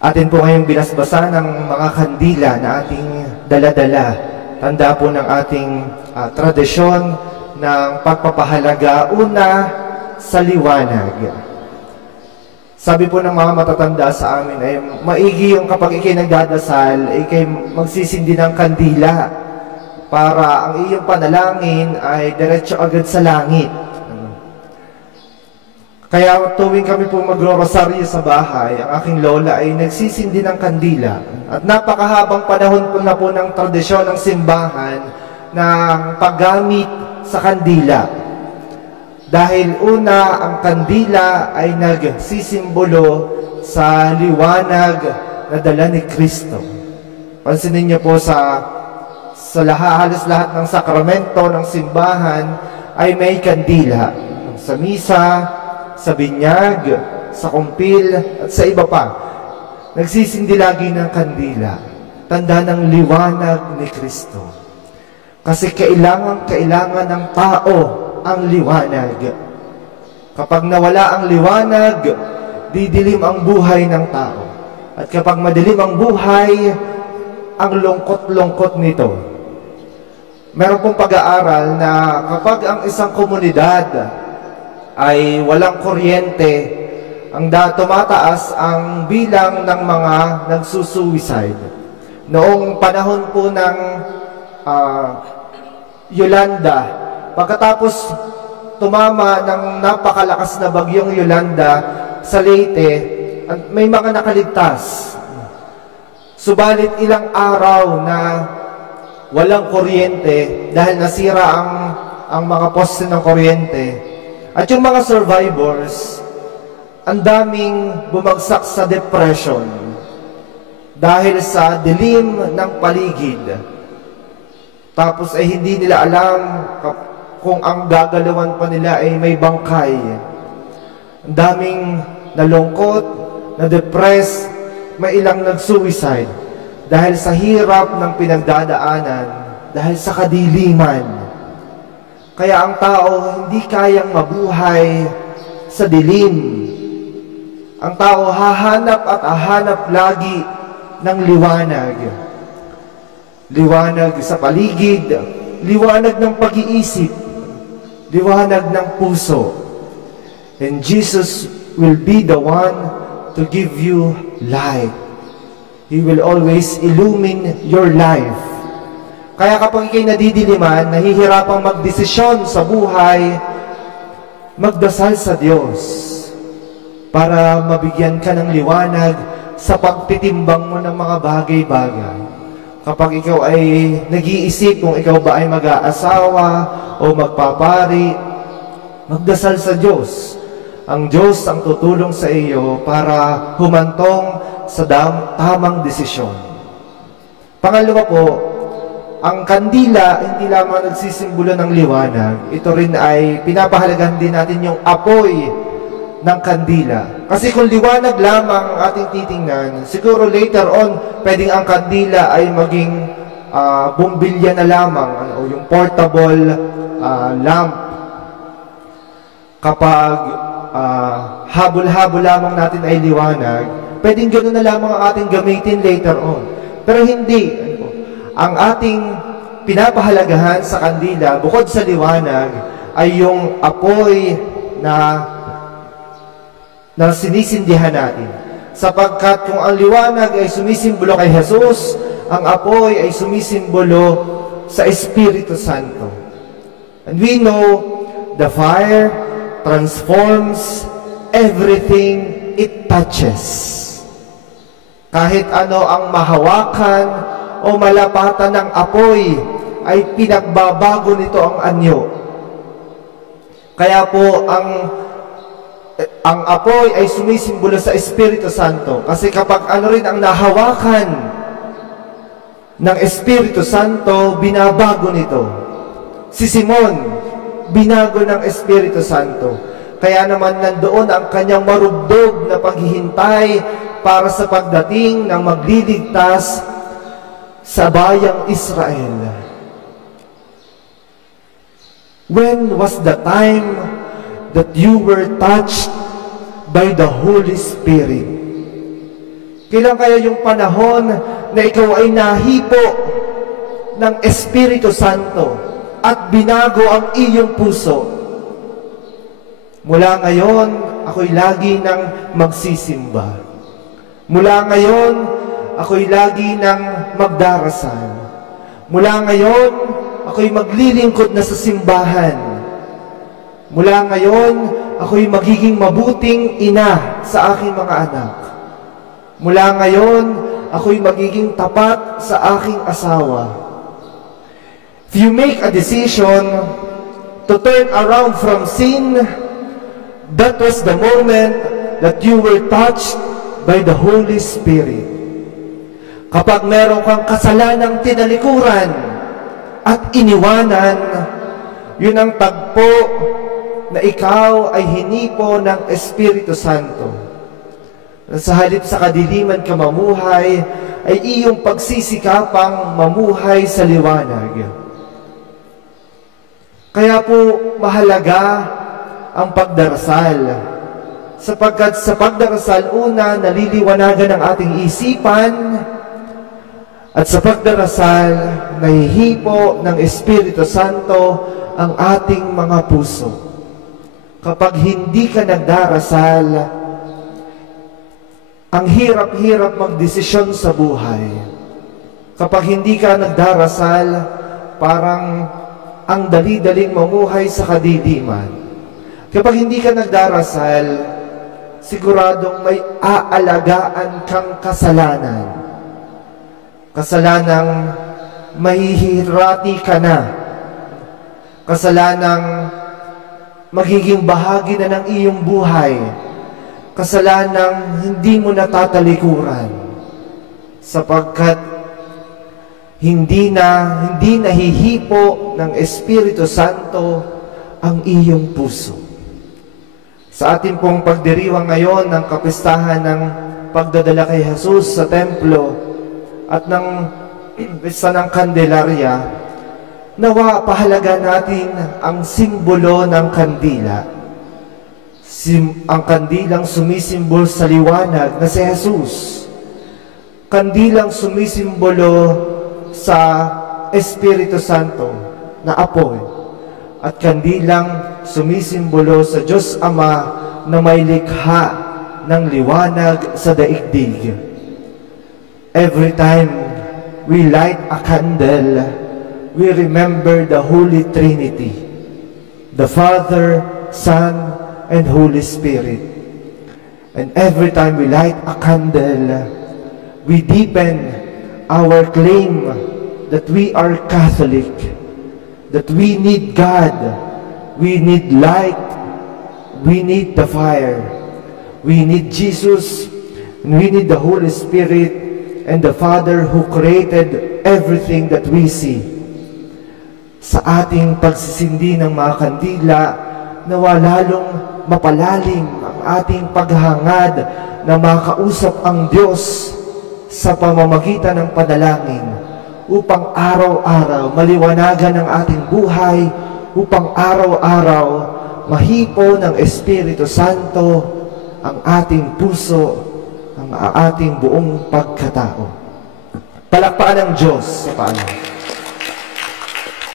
Atin po ngayong binasbasa ng mga kandila na ating dala-dala. Tanda po ng ating tradisyon ng pagpapahalaga una sa liwanag. Sabi po ng mga matatanda sa amin ay maigi yung kapag ikay nagdadasal, ikay magsisindi ng kandila para ang iyong panalangin ay diretso agad sa langit. Kaya tuwing kami po magro-rosaryo sa bahay, ang aking lola ay nagsisindi ng kandila. At napakahabang panahon po na po ng tradisyon ng simbahan ng paggamit sa kandila. Dahil una, ang kandila ay nagsisimbolo sa liwanag na dala ni Kristo. Pansinin niyo po halos lahat ng sakramento ng simbahan ay may kandila. Sa misa, sa binyag, sa kumpil, at sa iba pa. Nagsisindi lagi ng kandila. Tanda ng liwanag ni Kristo. Kasi kailangan ng tao ang liwanag. Kapag nawala ang liwanag, didilim ang buhay ng tao. At kapag madilim ang buhay, ang lungkot-lungkot nito. Meron pong pag-aaral na kapag ang isang komunidad ay walang kuryente, tumataas ang bilang ng mga nagsusuicide. Noong panahon po ng Yolanda, pagkatapos tumama ng napakalakas na bagyong Yolanda sa Leyte, may mga nakaligtas. Subalit ilang araw na walang kuryente dahil nasira ang mga poste ng kuryente. At yung mga survivors, ang daming bumagsak sa depression dahil sa dilim ng paligid. Tapos ay hindi nila alam kung ang gagalawan pa nila ay may bangkay. Ang daming nalungkot, na-depress, may ilang nag-suicide dahil sa hirap ng pinagdadaanan, dahil sa kadiliman. Kaya ang tao hindi kayang mabuhay sa dilim. Ang tao hahanap at hahanap lagi ng liwanag. Liwanag sa paligid, liwanag ng pag-iisip, liwanag ng puso. And Jesus will be the one to give you light. He will always illumine your life. Kaya kapag ikay nadidiliman, nahihirapang magdesisyon sa buhay, magdasal sa Diyos para mabigyan ka ng liwanag sa pagtitimbang mo ng mga bagay-bagay. Kapag ikaw ay nag-iisip kung ikaw ba ay mag-aasawa o magpapari, magdasal sa Diyos. Ang Diyos ang tutulong sa iyo para humantong sa tamang desisyon. Pangalawa po, ang kandila hindi lamang nagsisimbolo ng liwanag, ito rin ay pinapahalagahan din natin yung apoy ng kandila. Kasi kung liwanag lamang ating titingnan, siguro later on, pwedeng ang kandila ay maging bumbilya na lamang, o yung portable lamp. Kapag habol-habol lamang natin ay liwanag, pwedeng gano'n na lamang ang ating gamitin later on. Pero hindi. Ang ating pinapahalagahan sa kandila, bukod sa liwanag, ay yung apoy na sinisindihan natin. Sapagkat kung ang liwanag ay sumisimbolo kay Jesus, ang apoy ay sumisimbolo sa Espiritu Santo. And we know the fire transforms everything it touches. Kahit ano ang mahawakan o malapatan ng apoy, ay pinagbabago nito ang anyo. Kaya po, ang apoy ay sumisimbolo sa Espiritu Santo. Kasi kapag ano rin ang nahawakan ng Espiritu Santo, binabago nito. Si Simon, binago ng Espiritu Santo. Kaya naman nandoon ang kanyang marubdog na paghihintay para sa pagdating ng magliligtas sa bayang Israel. When was the time that you were touched by the Holy Spirit? Kailan kaya yung panahon na ikaw ay nahipo ng Espiritu Santo at binago ang iyong puso? Mula ngayon, ako'y lagi nang magsisimba. Mula ngayon, ako'y lagi nang magdarasal. Mula ngayon, ako'y maglilingkod na sa simbahan. Mula ngayon, ako'y magiging mabuting ina sa aking mga anak. Mula ngayon, ako'y magiging tapat sa aking asawa. If you make a decision to turn around from sin, that was the moment that you were touched by the Holy Spirit. Kapag meron kang kasalanang tinalikuran at iniwanan, yun ang tagpo na ikaw ay hinipo ng Espiritu Santo. Sa halip sa kadiliman ka mamuhay, ay iyong pagsisikapang mamuhay sa liwanag. Kaya po mahalaga ang pagdarasal. Sapagkat sa pagdarasal, una, naliliwanagan ang ating isipan, at sa pagdarasal, nahihipo ng Espiritu Santo ang ating mga puso. Kapag hindi ka nagdarasal, ang hirap-hirap magdesisyon sa buhay. Kapag hindi ka nagdarasal, parang ang dali-daling mamuhay sa kadiliman. Kapag hindi ka nagdarasal, siguradong may aalagaan kang kasalanan. Kasalanang mahihirati ka na. Kasalanang magiging bahagi na ng iyong buhay. Kasalanang hindi mo natatalikuran, sapagkat hindi nahihipo ng Espiritu Santo ang iyong puso. Sa ating pong pagdiriwang ngayon ng kapistahan ng pagdadala kay Jesus sa templo at ng pista ng Kandelarya, nawa pahalaga natin ang simbolo ng kandila. Ang kandilang sumisimbol sa liwanag na si Jesus. Kandilang sumisimbolo sa Espiritu Santo na apoy. At kandilang sumisimbolo sa Diyos Ama na may likha ng liwanag sa daigdig. Every time we light a candle, we remember the Holy Trinity, the Father, Son, and Holy Spirit. And every time we light a candle, we deepen our claim that we are Catholic, that we need God, we need light, we need the fire, we need Jesus, and we need the Holy Spirit and the Father who created everything that we see. Sa ating pagsisindi ng mga kandila, nawa lalong mapalalim ang ating paghahangad na makausap ang Diyos sa pamamagitan ng panalangin upang araw-araw maliwanagan ang ating buhay, upang araw-araw mahipo ng Espiritu Santo ang ating puso, ang ating buong pagkatao. Palakpakan ng Diyos sa paanan.